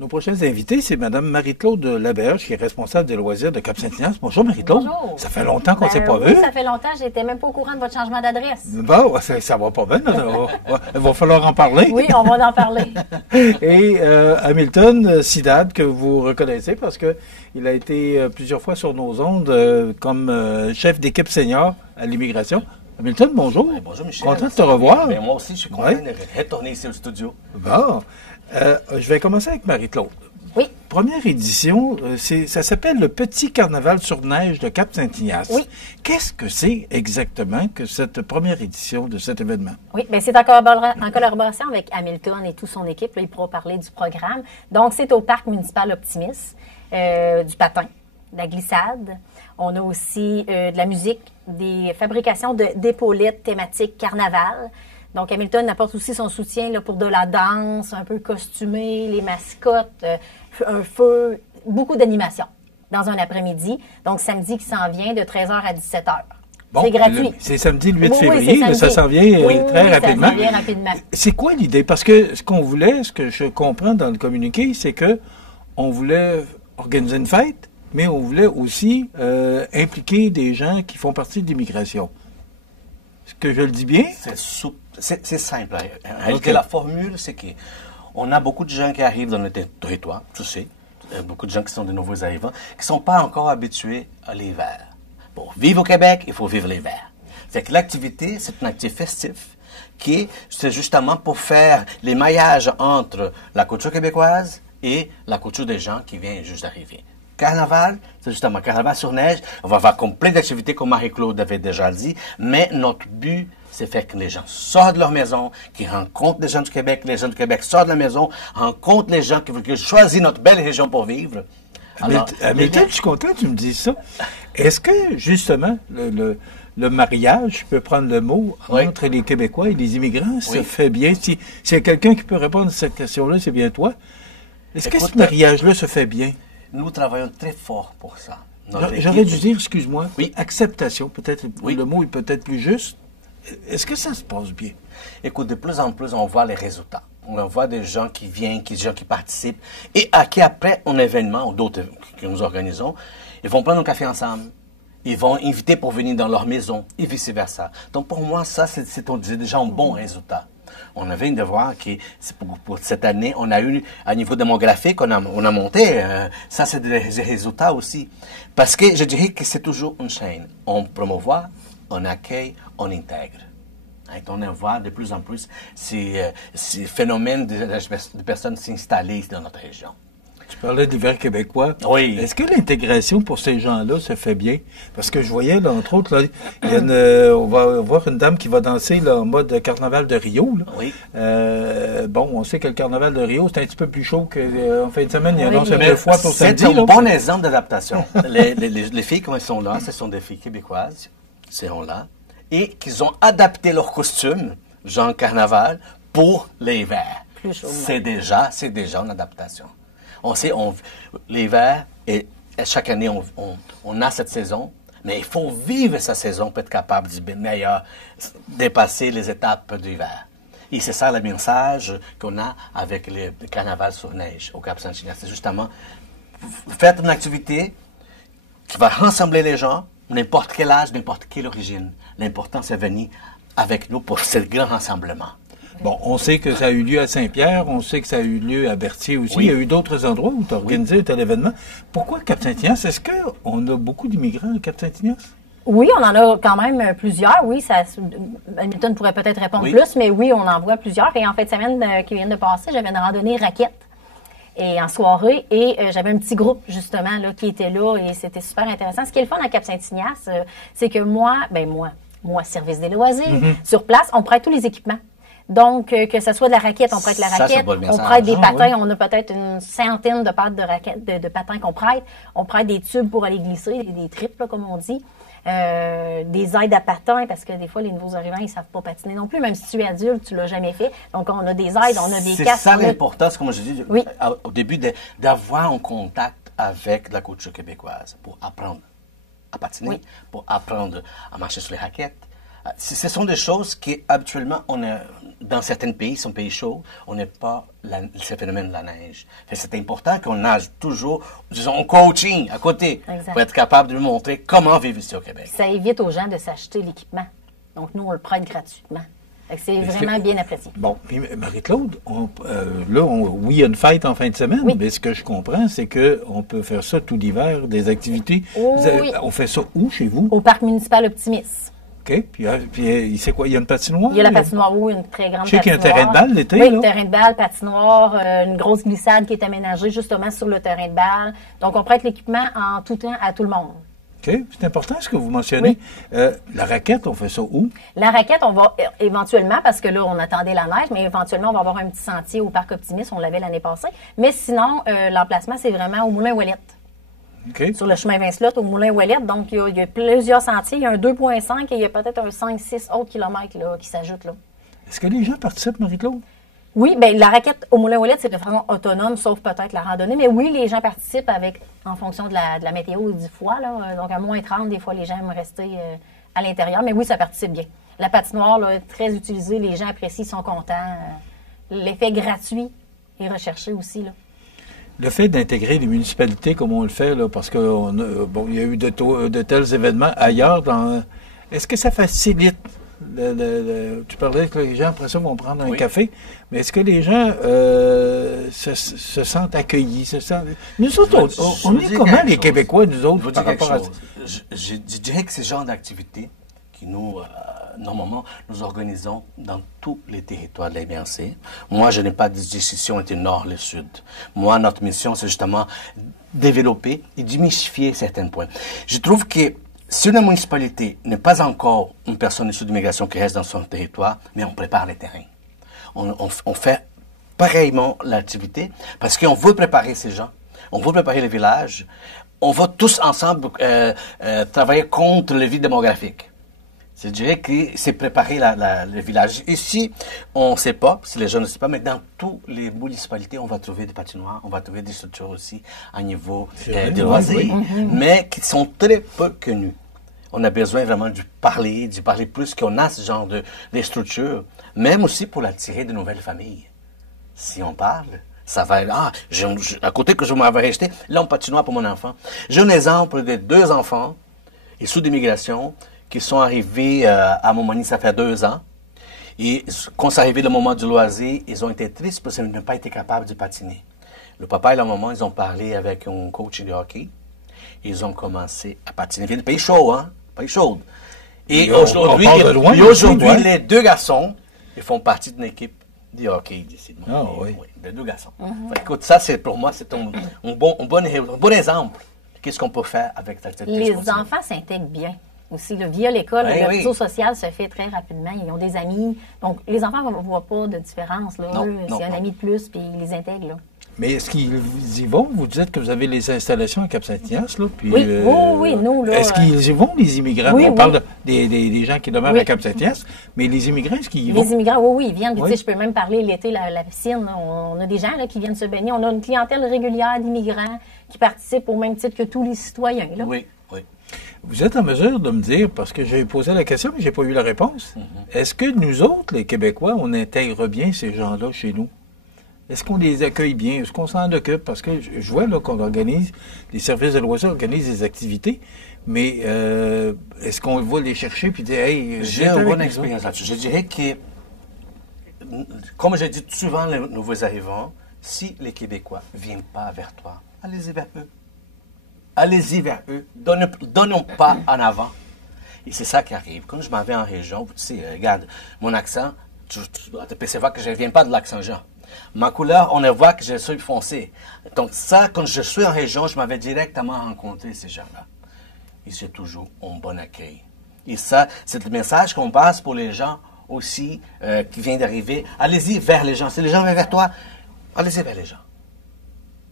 Nos prochains invités, c'est Mme Marie-Claude Laberge, qui est responsable des loisirs de Cap-Saint-Ignace. Bonjour, Marie-Claude. Bonjour. Ça fait longtemps qu'on ne s'est pas oui, vu. ça fait longtemps. J'étais même pas au courant de votre changement d'adresse. Bon, ça va pas bien. Il va falloir en parler. Oui, on va en parler. Et Hamilton Sidad, que vous reconnaissez parce qu'il a été plusieurs fois sur nos ondes comme chef d'équipe senior à l'immigration. Hamilton, bonjour. Bonjour, Michel. Content de te revoir. Moi aussi, je suis content de retourner ici au studio. Bon. Je vais commencer avec Marie-Claude. Oui. Première édition, ça s'appelle le Petit Carnaval sur neige de Cap-Saint-Ignace. Oui. Qu'est-ce que c'est exactement que cette première édition de cet événement? Oui, bien, c'est en collaboration avec Hamilton et toute son équipe. Là, il pourra parler du programme. Donc, c'est au Parc municipal Optimis, du patin, de la glissade. On a aussi de la musique, des fabrications d'épaulettes thématiques carnaval. Donc, Hamilton apporte aussi son soutien là, pour de la danse, un peu costumé, les mascottes, un feu, beaucoup d'animation dans un après-midi. Donc, samedi qui s'en vient de 13h à 17h. Bon, c'est gratuit. C'est samedi le 8 Oui, février, mais ça s'en vient très rapidement. Ça s'en vient rapidement. C'est quoi l'idée? Parce que ce qu'on voulait, ce que je comprends dans le communiqué, c'est que on voulait organiser une fête, mais on voulait aussi impliquer des gens qui font partie de l'immigration. Est-ce que je le dis bien? C'est simple. Okay. La formule, c'est qu'on a beaucoup de gens qui arrivent dans notre territoire, tu sais, beaucoup de gens qui sont de nouveaux arrivants, qui ne sont pas encore habitués à l'hiver. Pour vivre au Québec, il faut vivre l'hiver. Fait que l'activité, c'est une activité festive c'est justement pour faire les maillages entre la culture québécoise et la culture des gens qui viennent juste d'arriver. Carnaval, c'est justement Carnaval sur neige. On va avoir comme plein d'activités, comme Marie-Claude avait déjà dit, mais notre but, c'est faire que les gens sortent de leur maison, qu'ils rencontrent des gens du Québec, les gens du Québec sortent de la maison, rencontrent les gens qui choisissent notre belle région pour vivre. Hamilton, je suis content que tu me dises ça. Est-ce que, justement, le mariage, je peux prendre le mot, entre les Québécois et les immigrants, se fait bien? S'il y a quelqu'un qui peut répondre à cette question-là, c'est bien toi. Est-ce que ce mariage-là se fait bien? Nous travaillons très fort pour ça. J'aurais dû dire, excuse-moi, oui. Acceptation, peut-être, le mot est peut-être plus juste. Est-ce que ça se passe bien? Écoute, de plus en plus, on voit les résultats. On voit des gens qui viennent, des gens qui participent, et à qui après un événement, ou d'autres que nous organisons, ils vont prendre un café ensemble. Ils vont inviter pour venir dans leur maison, et vice-versa. Donc pour moi, ça, c'est déjà un bon résultat. On avait une devoir qui, pour cette année, on a eu, à niveau démographique, on a monté. Ça, c'est des résultats aussi. Parce que je dirais que c'est toujours une chaîne. On promouvoit, on accueille, on intègre. Et on voit de plus en plus ces phénomènes de personnes s'installer dans notre région. Tu parlais d'hiver québécois. Oui. Est-ce que l'intégration pour ces gens-là se fait bien? Parce que je voyais, là, entre autres, là, on va voir une dame qui va danser là, en mode carnaval de Rio. Là. Oui. Bon, on sait que le carnaval de Rio, c'est un petit peu plus chaud qu'en fin de semaine. Il y en a un peu fois pour samedi. C'est un bon exemple d'adaptation. les filles, quand elles sont là, ce sont des filles québécoises, seront là, et qu'ils ont adapté leur costume, genre carnaval, pour l'hiver. C'est déjà une adaptation. On sait, l'hiver, et chaque année, on a cette saison, mais il faut vivre cette saison pour être capable de meilleur dépasser les étapes d'hiver. Et c'est ça le message qu'on a avec le carnaval sur neige au Cap-Saint-Ignace. C'est justement faire une activité qui va rassembler les gens, n'importe quel âge, n'importe quelle origine. L'important, c'est venir avec nous pour ce grand rassemblement. Bon, on sait que ça a eu lieu à Saint-Pierre, on sait que ça a eu lieu à Berthier aussi. Oui. Il y a eu d'autres endroits où tu as organisé un tel événement. Pourquoi Cap-Saint-Ignace? Est-ce qu'on a beaucoup d'immigrants à Cap-Saint-Ignace? Oui, on en a quand même plusieurs. Oui, Hamilton pourrait peut-être répondre plus, mais oui, on en voit plusieurs. Et en fait, semaine qui vient de passer, j'avais une randonnée raquette et en soirée, et j'avais un petit groupe, justement, là, qui était là, et c'était super intéressant. Ce qui est le fun à Cap-Saint-Ignace, c'est que moi, service des loisirs, sur place, on prête tous les équipements. Donc, que ce soit de la raquette, on prête la raquette, on prête des patins, on a peut-être une centaine de pattes de patins qu'on prête. On prête des tubes pour aller glisser, des tripes, là, comme on dit. Des aides à patins, parce que des fois, les nouveaux arrivants, ils ne savent pas patiner non plus, même si tu es adulte, tu ne l'as jamais fait. Donc, on a des aides, on a des casques. C'est ça l'importance, comme je dis au début, d'avoir un contact avec la culture québécoise pour apprendre à patiner, pour apprendre à marcher sur les raquettes. Ce sont des choses qui, habituellement, dans certains pays, sont pays chauds, on n'a pas ce phénomène de la neige. C'est important qu'on nage toujours, disons, en coaching à côté, pour être capable de lui montrer comment vivre ici au Québec. Ça évite aux gens de s'acheter l'équipement. Donc, nous, on le prête gratuitement. C'est vraiment bien apprécié. Bon, puis Marie-Claude, oui, il y a une fête en fin de semaine, mais ce que je comprends, c'est qu'on peut faire ça tout l'hiver, des activités. Oui. On fait ça où, chez vous? Au Parc municipal Optimis. OK. Puis c'est quoi? Il y a une patinoire? Il y a la patinoire, oui, une très grande patinoire. Je sais qu'il y a un terrain de balle l'été, oui, un terrain de balle, patinoire, une grosse glissade qui est aménagée justement sur le terrain de balle. Donc, on prête l'équipement en tout temps à tout le monde. OK. C'est important ce que vous mentionnez. Oui. La raquette, on fait ça où? La raquette, on va éventuellement, parce que là, on attendait la neige, mais éventuellement, on va avoir un petit sentier au Parc Optimis. On l'avait l'année passée. Mais sinon, l'emplacement, c'est vraiment au Moulin Ouellette. Okay. Sur le chemin Vincelot, au Moulin Ouellette. Donc, il y a plusieurs sentiers. Il y a un 2,5 et il y a peut-être un 5-6 autres kilomètres là, qui s'ajoutent là. Est-ce que les gens participent, Marie-Claude? Oui, bien, la raquette au Moulin Ouellette, c'est de façon autonome, sauf peut-être la randonnée. Mais oui, les gens participent en fonction de la météo et du froid. Là. Donc, à moins 30, des fois, les gens aiment rester à l'intérieur. Mais oui, ça participe bien. La patinoire, là, est très utilisée. Les gens apprécient, sont contents. L'effet gratuit est recherché aussi, là. Le fait d'intégrer les municipalités comme on le fait, là, parce qu'il y a eu de tels événements ailleurs, est-ce que ça facilite tu parlais que les gens, après ça, vont prendre un café, mais est-ce que les gens se sentent accueillis? Nous autres, on est comment les Québécois, nous autres, par rapport à ça? Je dirais que ce genre d'activité qui normalement, nous organisons dans tous les territoires de la MRC. Moi, je n'ai pas de décision entre le Nord et le Sud. Moi, notre mission, c'est justement développer et démystifier certains points. Je trouve que si une municipalité n'est pas encore une personne issue d'immigration qui reste dans son territoire, mais on prépare les terrains. On fait pareillement l'activité parce qu'on veut préparer ces gens, on veut préparer les villages, on va tous ensemble travailler contre le vide démographique. Je dirais que c'est préparer le village. Ici, on ne sait pas, si les gens ne savent pas, mais dans toutes les municipalités, on va trouver des patinoires, on va trouver des structures aussi à niveau de loisirs, mais qui sont très peu connues. On a besoin vraiment de parler plus qu'on a ce genre de structures, même aussi pour attirer de nouvelles familles. Si on parle, ça va être, à côté que je m'avais acheté, là, un patinoire pour mon enfant. J'ai un exemple de 2 enfants issus d'immigration qui sont arrivés à Montmagny, ça fait 2 ans. Et quand c'est arrivé le moment du loisir, ils ont été tristes parce qu'ils n'ont pas été capables de patiner. Le papa et la maman, ils ont parlé avec un coach de hockey. Ils ont commencé à patiner. Ils viennent de pays chauds, hein? Pays chauds. Et aujourd'hui, les 2 garçons, ils font partie d'une équipe de hockey d'ici. Oui. Les 2 garçons. Écoute, ça, pour moi, c'est un bon exemple de qu'est-ce qu'on peut faire avec cette activité. Les enfants s'intègrent bien. Aussi, via l'école, le réseau social se fait très rapidement. Ils ont des amis. Donc, les enfants ne voient pas de différence. Là. C'est un ami de plus, puis ils les intègrent. Là. Mais est-ce qu'ils y vont? Vous dites que vous avez les installations à Cap-Saint-Ignace, là? Puis, oui, nous, là... Est-ce qu'ils y vont, les immigrants? On parle des gens qui demeurent à Cap-Saint-Ignace, mais les immigrants, est-ce qu'ils y vont? Les immigrants, oui, ils viennent. Puis, je peux même parler l'été, la piscine. Là, on a des gens là, qui viennent se baigner. On a une clientèle régulière d'immigrants qui participent au même titre que tous les citoyens. Là. Oui. Vous êtes en mesure de me dire, parce que j'ai posé la question, mais je n'ai pas eu la réponse, est-ce que nous autres, les Québécois, on intègre bien ces gens-là chez nous? Est-ce qu'on les accueille bien? Est-ce qu'on s'en occupe? Parce que je vois là, qu'on organise, les services de loisirs organisent des activités, mais est-ce qu'on va les chercher et dire, hey, j'ai une bonne expérience là-dessus. Je dirais que, comme je dis souvent aux nouveaux arrivants, si les Québécois ne viennent pas vers toi, allez-y vers eux. Allez-y vers eux. Donnons pas en avant. Et c'est ça qui arrive. Quand je m'en vais en région, tu sais, regarde, mon accent, tu dois te percevoir que je ne viens pas de l'accent-Jean. Ma couleur, on voit que je suis foncé. Donc ça, quand je suis en région, je m'avais directement rencontré ces gens-là. Et c'est toujours un bon accueil. Et ça, c'est le message qu'on passe pour les gens aussi qui viennent d'arriver. Allez-y vers les gens. Si les gens viennent vers toi, allez-y vers les gens.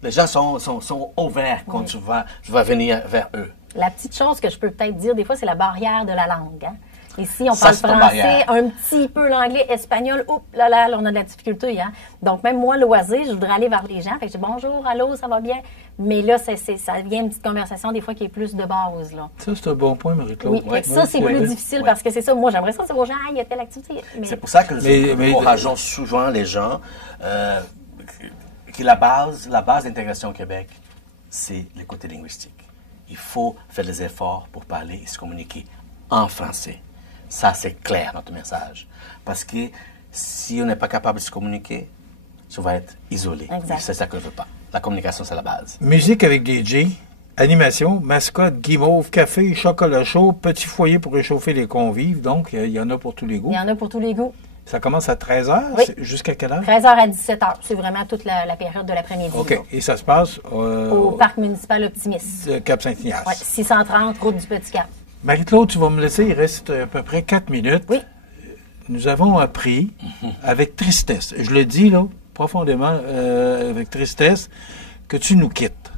Les gens sont ouverts quand tu vas venir vers eux. La petite chose que je peux peut-être dire, des fois, c'est la barrière de la langue. Hein? Ici, on parle français, un petit peu l'anglais, espagnol. Oups, là, on a de la difficulté. Hein? Donc, même moi, loisir, je voudrais aller vers les gens. Fait que je dis bonjour, allô, ça va bien? Mais là, ça devient une petite conversation, des fois, qui est plus de base. Là. Ça, c'est un bon point, Marie-Claude. Oui, ça, c'est plus difficile parce que c'est ça. Moi, j'aimerais ça dire aux gens, il y a telle activité. Mais... C'est pour ça que nous encourageons souvent les gens que la base d'intégration au Québec, c'est le côté linguistique. Il faut faire des efforts pour parler et se communiquer en français. Ça, c'est clair, notre message. Parce que si on n'est pas capable de se communiquer, ça va être isolé. C'est ça que je veux pas. La communication, c'est la base. Musique avec DJ, animation, mascotte, guimauve, café, chocolat chaud, petit foyer pour réchauffer les convives. Donc, il y en a pour tous les goûts. Il y en a pour tous les goûts. Ça commence à 13h? Oui. Jusqu'à quelle heure? 13h à 17h. C'est vraiment toute la période de l'après-midi. OK. Là. Et ça se passe au Parc municipal Optimis. De Cap-Saint-Ignace. Oui, 630, route du Petit-Cap. Marie-Claude, tu vas me laisser, il reste à peu près 4 minutes. Oui. Nous avons appris, avec tristesse, je le dis là, profondément, avec tristesse, que tu nous quittes.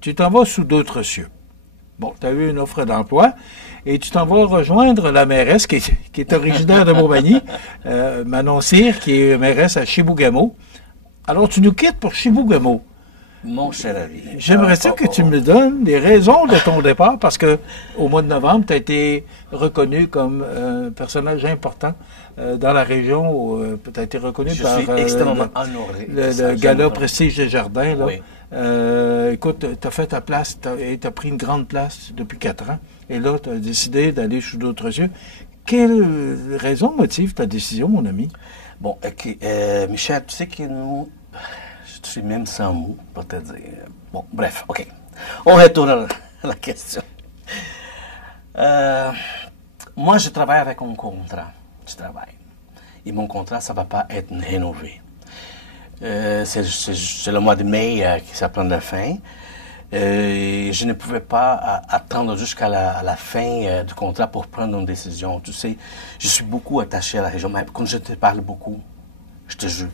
Tu t'en vas sous d'autres cieux. Bon, tu as eu une offre d'emploi et tu t'en vas rejoindre la mairesse qui est originaire de Montmagny, Manon Cyr, qui est mairesse à Chibougamau. Alors, tu nous quittes pour Chibougamau. Mon cher ami. J'aimerais ça que tu me donnes les raisons de ton départ, parce que au mois de novembre, tu as été reconnu comme un personnage important dans la région. Tu as été reconnu par extrêmement honoré. Le gala Prestige des Jardins. Là. Oui. Écoute, tu as fait ta place et tu as pris une grande place depuis 4 ans. Et là, tu as décidé d'aller sous d'autres cieux. Quelle raison motive ta décision, mon ami? Bon, Michel, tu sais que nous... Je suis même sans mots pour te dire. Bon, bref, OK. On retourne à la question. Moi, je travaille avec un contrat. Je travaille. Et mon contrat, ça ne va pas être rénové. C'est le mois de mai qui s'apprend la fin. Je ne pouvais pas attendre jusqu'à la fin du contrat pour prendre une décision. Tu sais, je suis beaucoup attaché à la région. Même quand je te parle beaucoup, je te jure,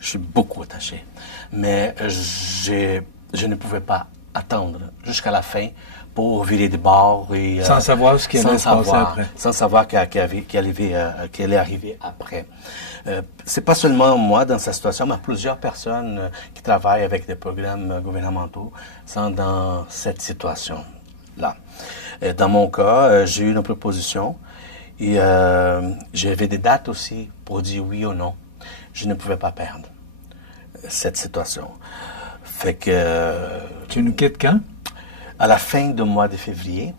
je suis beaucoup attaché. Mais je ne pouvais pas attendre jusqu'à la fin pour virer de bord. Et, sans savoir ce qui allait se passer après. Sans savoir qu'elle allait arriver après. C'est pas seulement moi dans cette situation, mais plusieurs personnes qui travaillent avec des programmes gouvernementaux sont dans cette situation-là. Dans mon cas, j'ai eu une proposition et j'avais des dates aussi pour dire oui ou non. Je ne pouvais pas perdre cette situation. Fait que... Tu nous quittes quand? À la fin du mois de février.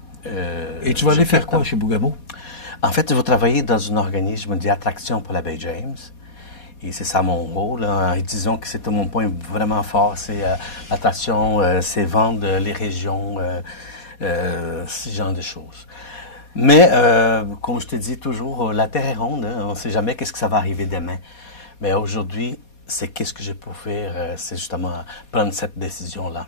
Et tu vas aller faire quoi chez Bougamau? En fait, je vais travailler dans un organisme d'attraction pour la baie James. Et c'est ça mon rôle. Hein. Et disons que c'est mon point vraiment fort. C'est l'attraction, c'est vendre les régions, ce genre de choses. Mais, comme je te dis toujours, la Terre est ronde. Hein. On ne sait jamais qu'est-ce que ça va arriver demain. Mais aujourd'hui, c'est qu'est-ce que je peux faire, c'est justement prendre cette décision-là.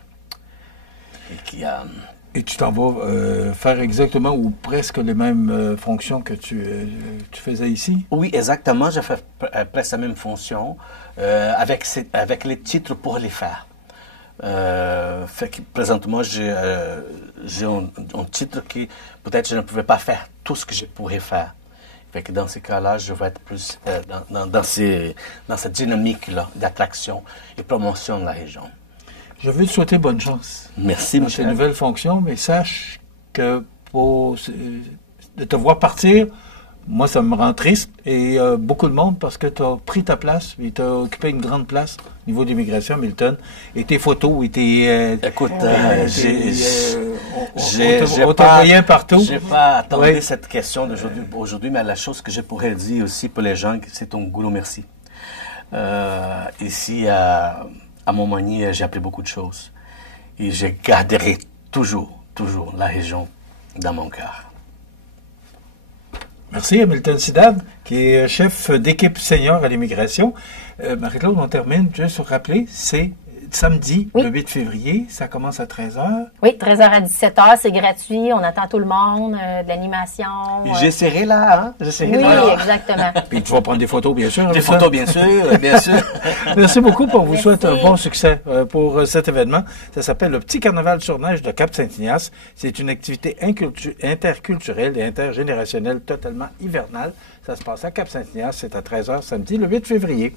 Et tu t'en vas faire exactement ou presque les mêmes fonctions que tu faisais ici? Oui, exactement. Je fais presque la même fonction avec les titres pour les faire. Fait que présentement, j'ai un titre qui peut-être je ne pouvais pas faire tout ce que je pourrais faire. Fait que dans ces cas-là, je vais être plus dans cette dynamique-là d'attraction et promotion de la région. Je veux te souhaiter bonne chance. Merci, Michel. Dans tes nouvelles fonctions, mais sache que de te voir partir, moi, ça me rend triste et beaucoup de monde parce que tu as pris ta place et tu as occupé une grande place au niveau de l'immigration, Milton. Et tes photos et tes... Écoute, on te voyait partout. Je n'ai pas attendu cette question d'aujourd'hui, mais la chose que je pourrais dire aussi pour les gens, c'est un gros merci. Ici, à Montmagny, j'ai appris beaucoup de choses. Et je garderai toujours la région dans mon cœur. Merci à Milton Sidad, qui est chef d'équipe senior à l'immigration. Marie-Claude, on termine juste pour rappeler, c'est samedi, le 8 février, ça commence à 13h. Oui, 13h à 17h, c'est gratuit. On attend tout le monde, de l'animation. J'essaierai là, hein? J'essaierai là. Oui, exactement. Puis tu vas prendre des photos, bien sûr. Des photos, bien sûr, bien sûr. Merci beaucoup. On vous souhaite un bon succès pour cet événement. Ça s'appelle le Petit Carnaval sur neige de Cap-Saint-Ignace. C'est une activité interculturelle et intergénérationnelle totalement hivernale. Ça se passe à Cap-Saint-Ignace. C'est à 13h samedi, le 8 février.